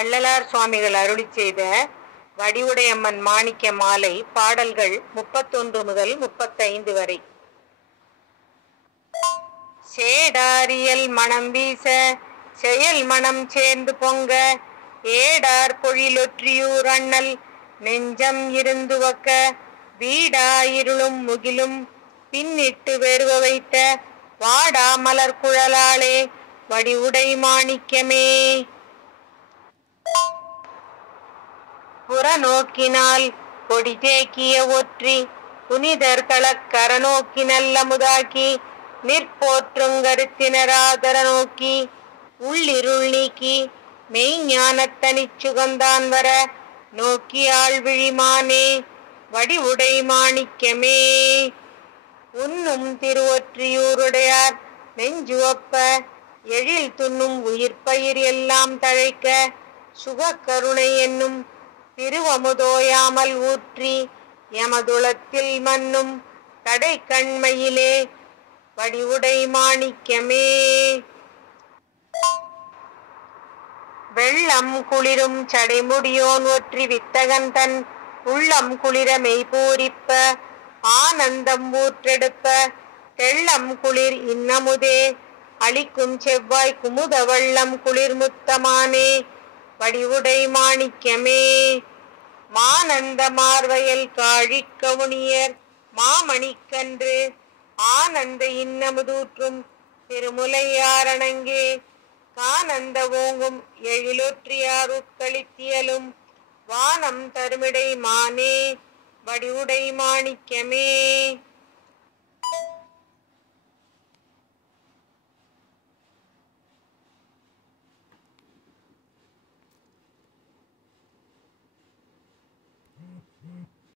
வள்ளலார் சுவாமிகள் அருளிச் செய்த வடிவுடையம்மன் மாணிக்க மாலை பாடல்கள் 31 முதல் 35 வரை. சேடாரியல் மணம் வீச செயல் மனம் சேர்ந்து பொங்க ஏடார் பொழிலொற்றியூர் அண்ணல் நெஞ்சம் இருந்துவக்க வீடாயிருளும் முகிலும் பின்னிட்டு வெறுவ வைத்த வாடா மலர் குழலாளே வடிவுடை மாணிக்கமே. புறநோக்கினால் கொடி தேக்கிய ஒற்றி புனிதர் களக்கர நோக்கி நல்ல முதாக்கி நிற்போற்றுங்கருத்தினராதர நோக்கி உள்ளிருள் நீக்கி மெய்ஞானத்தனிச் சுகந்தான் வர நோக்கி ஆழ்விழிமானே வடிவுடை மாணிக்கமே. உன்னும் திருவொற்றியூருடையார் நெஞ்சுவப்ப எழில் துண்ணும் உயிர்ப்பயிர் எல்லாம் தழைக்க சுகக்கருணை என்னும் திருவமுதோயாமல் ஊற்றி எமதுளத்தில் மன்னும் கடை கண்மையிலே வடிவுடை மாணிக்கமே. வெள்ளம் குளிரும் சடைமுடியோன் ஒற்றி வித்தகன் தன் உள்ளம் குளிர மெய்பூரிப்ப ஆனந்தம் ஊற்றெடுப்ப தெள்ளம் குளிர் இன்னமுதே அளிக்கும் செவ்வாய் குமுத வள்ளம் குளிர் முத்தமானே வடிவுடை மாணிக்கமே. மானந்த மார்வயல் காழிக்கவுனியர் மாமணிக்கன்று ஆனந்த இன்னமுதூற்றும் திருமுலையாரணங்கே கானந்த ஓங்கும் எழிலொற்றியார் உட்களித்தியலும் வானம் தருமிடை மானே வடிவுடை மாணிக்கமே.